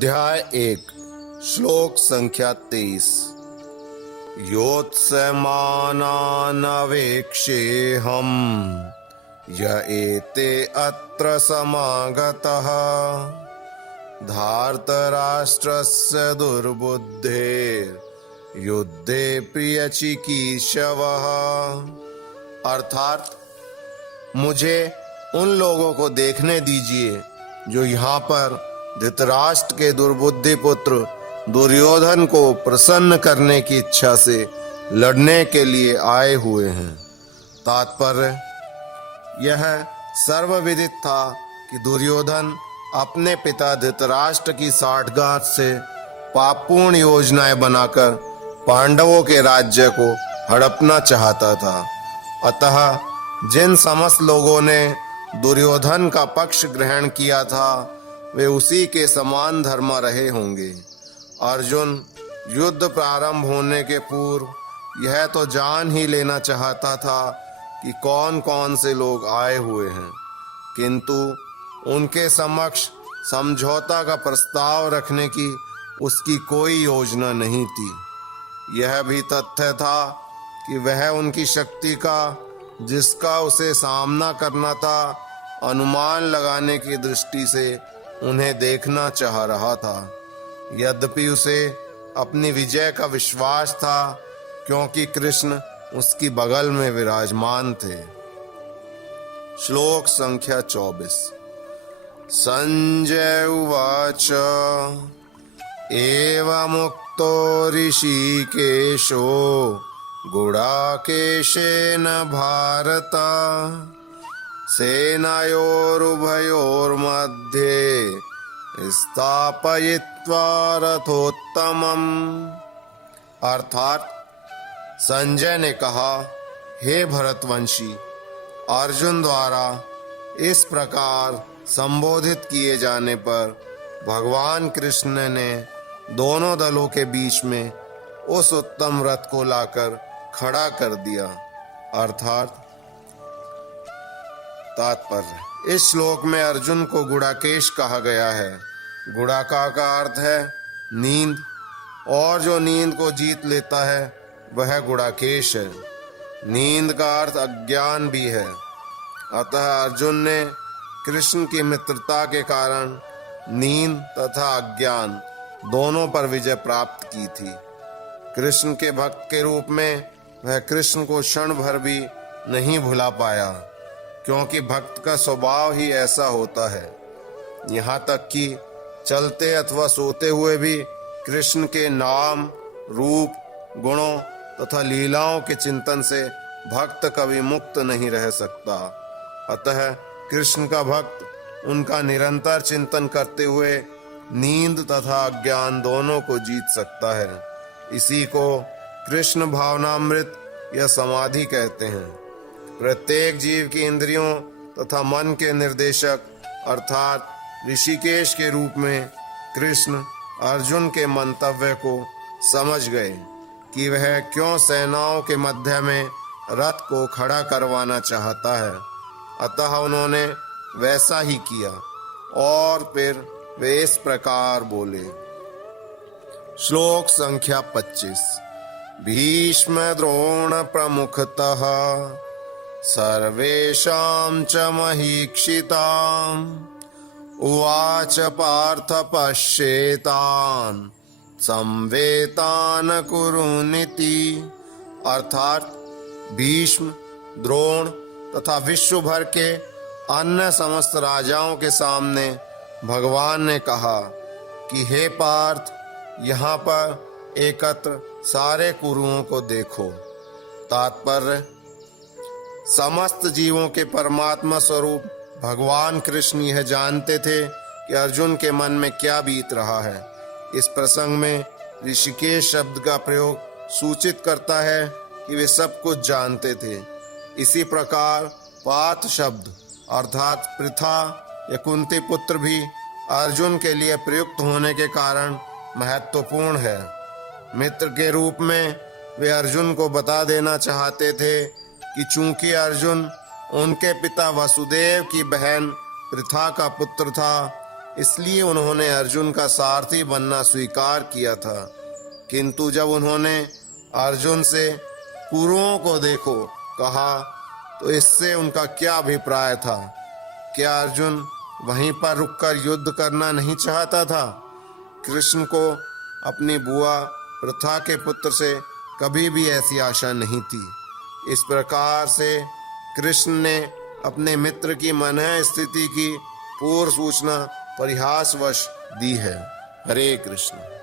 अध्याय 1 श्लोक संख्या 23। योत्समानानवेक्षेऽहं य एते अत्र समागतः धार्तराष्ट्रस्य दुर्बुद्धेर्युद्धे प्रियचिकीर्षवः। अर्थात मुझे उन लोगों को देखने दीजिए जो यहाँ पर धृतराष्ट्र के दुर्बुद्धि पुत्र दुर्योधन को प्रसन्न करने की इच्छा से लड़ने के लिए आए हुए हैं। तात्पर्य यह सर्वविदित था कि दुर्योधन अपने पिता धृतराष्ट्र की साठगांठ से पापपूर्ण योजनाएं बनाकर पांडवों के राज्य को हड़पना चाहता था। अतः जिन समस्त लोगों ने दुर्योधन का पक्ष ग्रहण किया था वे उसी के समान धर्म रहे होंगे। अर्जुन युद्ध प्रारंभ होने के पूर्व यह तो जान ही लेना चाहता था कि कौन कौन से लोग आए हुए हैं, किंतु उनके समक्ष समझौता का प्रस्ताव रखने की उसकी कोई योजना नहीं थी। यह भी तथ्य था कि वह उनकी शक्ति का, जिसका उसे सामना करना था, अनुमान लगाने की दृष्टि से उन्हें देखना चाह रहा था। यद्यपि उसे अपनी विजय का विश्वास था, क्योंकि कृष्ण उसकी बगल में विराजमान थे। श्लोक संख्या 24। संजय उवाच एवमुक्तो ऋषिकेशो गुडाकेशेन भारत सेनयोरुभयोर्मध्ये स्थापयित्वा रथोत्तमम्। अर्थात संजय ने कहा, हे भरतवंशी, अर्जुन द्वारा इस प्रकार संबोधित किए जाने पर भगवान कृष्ण ने दोनों दलों के बीच में उस उत्तम रथ को लाकर खड़ा कर दिया। अर्थात तात्पर्य इस श्लोक में अर्जुन को गुडाकेश कहा गया है। गुडाका का अर्थ है नींद, और जो नींद को जीत लेता है वह गुडाकेश है। नींद का अर्थ अज्ञान भी है। अतः अर्जुन ने कृष्ण की मित्रता के कारण नींद तथा अज्ञान दोनों पर विजय प्राप्त की थी। कृष्ण के भक्त के रूप में वह कृष्ण को क्षण भर भी नहीं भुला पाया, क्योंकि भक्त का स्वभाव ही ऐसा होता है। यहाँ तक कि चलते अथवा सोते हुए भी कृष्ण के नाम, रूप, गुणों तथा लीलाओं के चिंतन से भक्त कभी मुक्त नहीं रह सकता। अतः कृष्ण का भक्त उनका निरंतर चिंतन करते हुए नींद तथा अज्ञान दोनों को जीत सकता है। इसी को कृष्ण भावनामृत या समाधि कहते हैं। प्रत्येक जीव की इंद्रियों तथा मन के निर्देशक अर्थात ऋषिकेश के रूप में कृष्ण अर्जुन के मंतव्य को समझ गए कि वह क्यों सेनाओं के मध्य में रथ को खड़ा करवाना चाहता है। अतः उन्होंने वैसा ही किया और फिर वे इस प्रकार बोले। श्लोक संख्या 25। भीष्म द्रोण प्रमुखतः सर्वेषां च महीक्षिताम् उवाच पार्थ पश्येतान् संवेतान् कुरुनिति। अर्थात भीष्म, द्रोण तथा विश्व भर के अन्य समस्त राजाओं के सामने भगवान ने कहा कि हे पार्थ, यहाँ पर एकत्र सारे कुरुओं को देखो। तात्पर्य समस्त जीवों के परमात्मा स्वरूप भगवान कृष्ण यह जानते थे कि अर्जुन के मन में क्या बीत रहा है। इस प्रसंग में ऋषिकेश शब्द का प्रयोग सूचित करता है कि वे सब कुछ जानते थे। इसी प्रकार पार्थ शब्द अर्थात पृथा या कुंती पुत्र भी अर्जुन के लिए प्रयुक्त होने के कारण महत्वपूर्ण है। मित्र के रूप में वे अर्जुन को बता देना चाहते थे कि चूंकि अर्जुन उनके पिता वसुदेव की बहन पृथा का पुत्र था, इसलिए उन्होंने अर्जुन का सारथी बनना स्वीकार किया था। किंतु जब उन्होंने अर्जुन से कुरुओं को देखो कहा तो इससे उनका क्या अभिप्राय था? क्या अर्जुन वहीं पर रुककर युद्ध करना नहीं चाहता था? कृष्ण को अपनी बुआ प्रथा के पुत्र से कभी भी ऐसी आशा नहीं थी। इस प्रकार से कृष्ण ने अपने मित्र की मनः स्थिति की पूर्व सूचना परिहासवश दी है। हरे कृष्ण।